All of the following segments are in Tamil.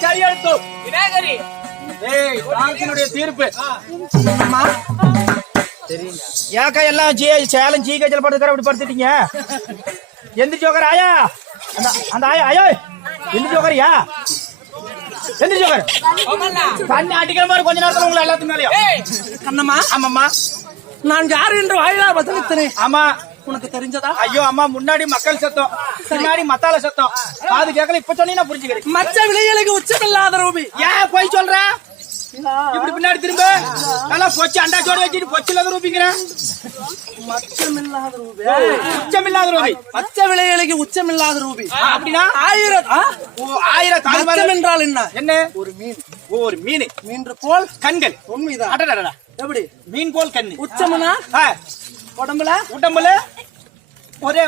கரியெடுத்தோ விநாயகரி தீர்ப்பு ஏக்கா எல்லாம் சேலம் ஜி கஜல் படுத்துக்கிற அப்படி படுத்துட்டீங்க. எந்திரிச்சு உக்கார் ஆயா, அந்த ஆயா ஐயோ எந்திரிச்சு உக்காரியா, எந்திரிச்சு உக்கார். கண்ணு அடிக்கிற மாதிரி கொஞ்ச நேரத்துல உங்களை எல்லாத்துக்கு மேலயும் கண்ணம்மா. ஆமாம்மா, நான் யார் என்று வாயிலா பதிலத்தனே. ஆமா, உனக்கு தெரிஞ்சதா? ஐயோ அம்மா, முன்னாடி மக்கள் சத்தம், பின்னாடி மத்தால சத்தம், காது கேட்கல. இப்ப சொன்னீங்கன்னா புரிஞ்சுக்கிறேன். மச்ச விலைகளுக்கு உச்சமில்லாத ரூபி. ஏன் போய் சொல்ற? இப்படி பின்னாடி திரும்ப நல்லா பொச்சு அண்டா சோடு வச்சுட்டு பொச்சுல ரூபிங்கிறேன். மச்சமில்லாத ரூபி, உச்சமில்லாத ரூபி. மச்ச விலைகளுக்கு உச்சமில்லாத ரூபி அப்படின்னா 1000 மச்சம் என்றால் என்ன? என்ன? ஒரு மீன். ஒரு மீன். மீன் போல் கண்கள். உண்மைதான். அடடடா, எப்படி மீன் போல் கண்ணு? உச்சம்னா உடம்புல உடம்புல ஒரே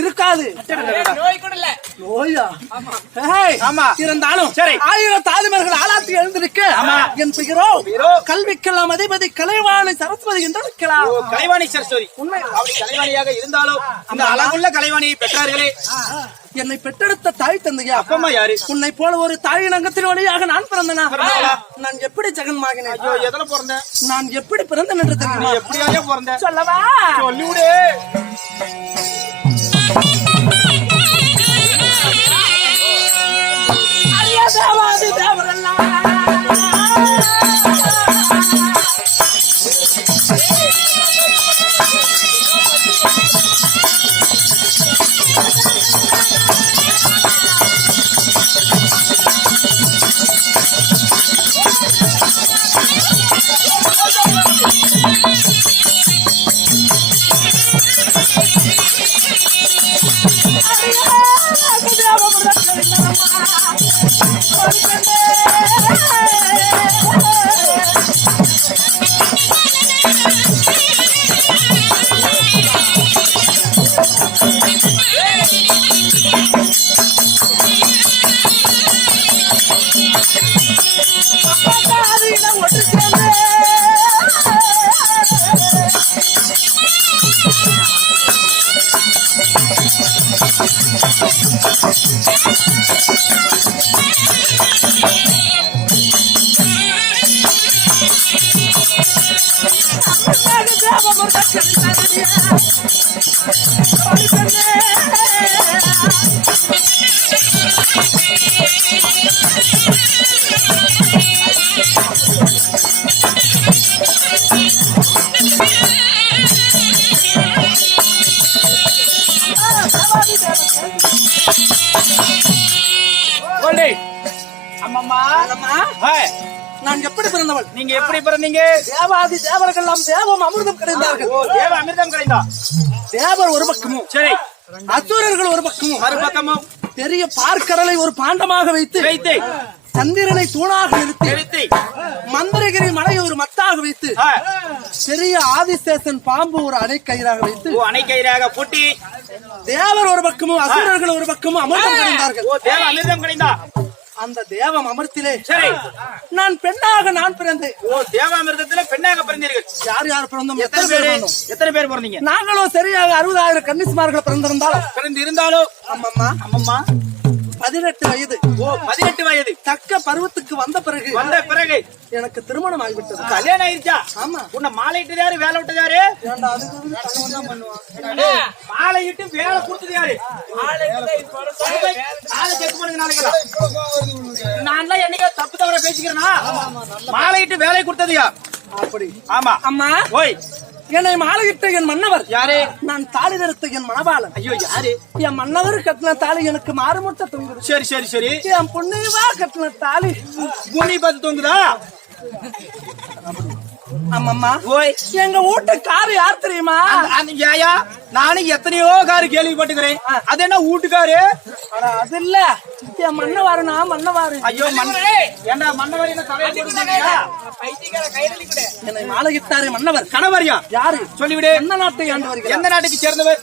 இருக்காது. நோயா? ஆமா, இருந்தாலும் சரி. 1000 தாதிமர்கள் ஆளாத்தி எழுந்திருக்க என் பெயரோ கல்விக்கெல்லாம் அதிபதி கலைவாணி சரஸ்வதி என்று இருக்கலாம். கலைவாணி சரஸ்வதி உண்மை. அப்படி கலைவாணியாக இருந்தாலும் அந்த அழகுள்ள கலைவாணியை பெற்றார்களே. என்னை பெற்றெடுத்த தாய் தந்தையா? அப்பமா யாரு? உன்னை போல ஒரு தாயின் அங்கத்தின் வழியாக நான் பிறந்தனா? நான் எப்படி ஜெகன்மாகினேன்? ஐயோ, எதுல பிறந்தேன்? நான் எப்படி பிறந்தேன் என்று தெரியுமா? எப்படியாக பிறந்தேன் சொல்லவா? சொல்லிவிடு. தேவாதி தேவரெல்லாம் நான் எப்படி பிறந்தவள்? நீங்க எப்படி பிறந்தீங்க? தேவாதி தேவர்கள் எல்லாம் தேவம் அமிர்தம் கிடைந்தார்கள். தேவ அமிர்தம் கிடைந்தா தேவர் ஒரு பக்கமும் சரி, அசுரர்கள் ஒரு பக்கமும் மறுபக்கமும் பெரிய பார்க்கடலை ஒரு பாண்டமாக வைத்து சந்திரனை தூணாக நிறுத்தி மந்திரகிரி மலையை ஒரு மத்தாக வைத்து பெரிய ஆதிசேஷன் பாம்பு ஒரு அணைக்கயிறாக வைத்து அணைக்கயிறாக பூட்டி தேவர் ஒரு பக்கமும் அசுரர்கள் ஒரு பக்கமும் அமிர்தம் கிடைந்தார்கள். தேவ அமிர்தம் கிடைந்தா அந்த தேவம் அமிர்தத்திலே சரி நான் பெண்ணாக நான் பிறந்தேன். தேவாமிர்தத்திலே பெண்ணாக பிறந்தீர்கள். யார் யார் பிறந்தோம்? எத்தனை பேர் பிறந்தீங்க? நாங்களும் சரியாக 60,000 கன்னிஸ்மார்கள் பிறந்திருந்தாலும் அம்மம்மா 18 வயது. 18 வயது தக்க பருவத்துக்கு வந்த பிறகு எனக்கு திருமணம் ஆகிவிட்டது. கல்யாணம் ஆயிடுச்சா? ஆமா. உன்னை மாலையிட்டு யாரு, வேலை விட்டது யாரு? மாலையிட்டு வேலை கொடுத்தது யாரு? நான் என்னைக்கா தப்பு தவற பேசிக்கிறேன்னா? மாலையிட்டு வேலை கொடுத்தது யார்? அப்படி. ஆமா. அம்மா ஓய், என்னை மாலையிட்ட என் மன்னவர் யாரு? நான் தாலி நிறுத்த என் மணவாளன். ஐயோ, யாரு? என் மன்னவர் கட்டின தாலி எனக்கு மாறுமுட்ட தொங்குது. சரி சரி சரி. என் பொண்ணைவா கட்டின தாலி பூமி பார்த்து தொங்குதா? ஆமாம்மா. ஓய், எங்க வீட்டு காரு யார் தெரியுமா? ஏயா, நானும் எத்தனையோ காரு கேள்விப்பட்டுக்கிறேன். அது என்ன வீட்டுக்காரு? அது இல்ல, என் மன்னவாருனா மன்னவாரு. ஐயோ, ஏண்டா மன்னவாரி என்னை மாலையிட்டாரு மன்னவர். கணவரியா? யாரு சொல்லிவிடு. எந்த நாட்டை ஆண்டவர்? எந்த நாட்டுக்கு சேர்ந்தவர்?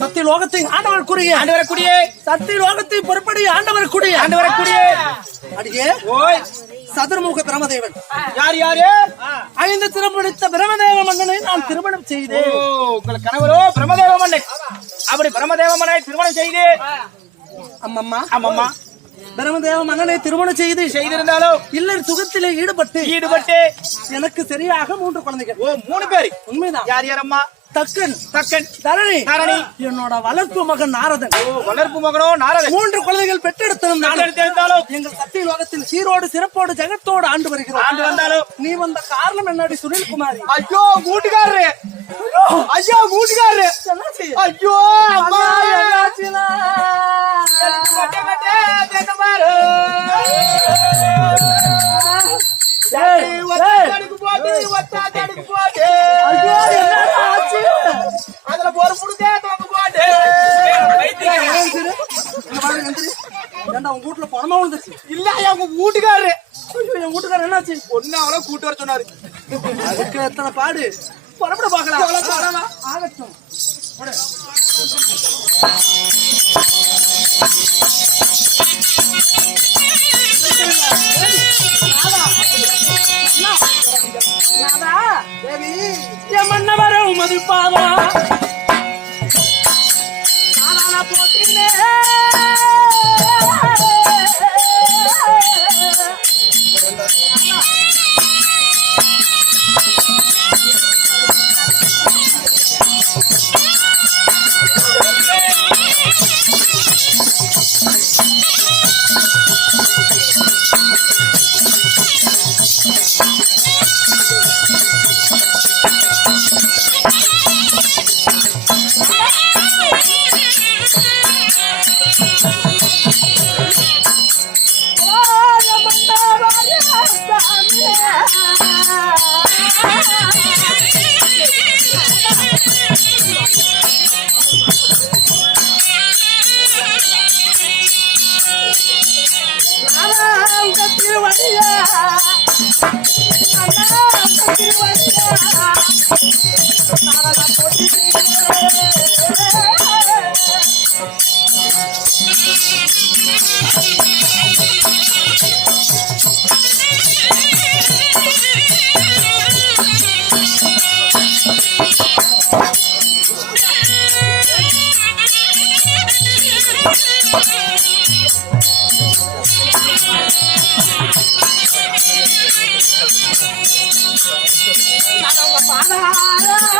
சத்திய லோகத்தை ஆண்டவர் கூறிய சத்திய லோகத்தை பொறுப்படி ஆண்டவர் கூடிய அடியே ஓய் சதுர்முக பிரமதேவன் யாரு 5 திறமுடித்த பிரமதேவ மன்னனை நான் திருமணம் செய்தேன். உங்கள் கணவரோ பிரமதேவ மன்னன். அப்படி பிரமதேவ மன்னனை திருமணம் செய்து அம்மம்மா பிரமதேவ மன்னனை திருமணம் செய்திருந்தாலும் இல்ல சுகத்திலே ஈடுபட்டு எனக்கு சரியாக 3 குழந்தைகள். 3 பேரு. உண்மைதான். யார் யாரம்மா? தக்கன் தரணி என்னோட வளர்ப்பு மகன் நாரதன். வளர்ப்பு மகனோ நாரதன். 3 குழந்தைகள் பெற்றெடுத்தாலும் எங்கள் சத்திய லோகத்தில் சீரோடு சிறப்போடு ஜெகத்தோடு ஆண்டு வந்தாலும் நீ வந்த காரணம் என்னடி சுனில்குமாரி? ஐயோ கூட்டுக்காரரு, ஐயோ கூட்டுக்காரரு, ஐயோ அம்மா என்னாச்சுனா அதுல ஒரு புடுதே தொங்க போட்டு உங்க வீட்டுல பணமா வந்துச்சு இல்ல எங்க வீட்டுக்காரரு. என் வீட்டுக்காரர் என்னாச்சு? ஒன்னு அவளை கூட்டு வர சொன்னாரு. அதுக்கு எத்தனை பாடு. புறப்பட பாக்கலாம். ஆகட்டும். மன்னவரும் மதிப்பாவா போட்டினே பாதார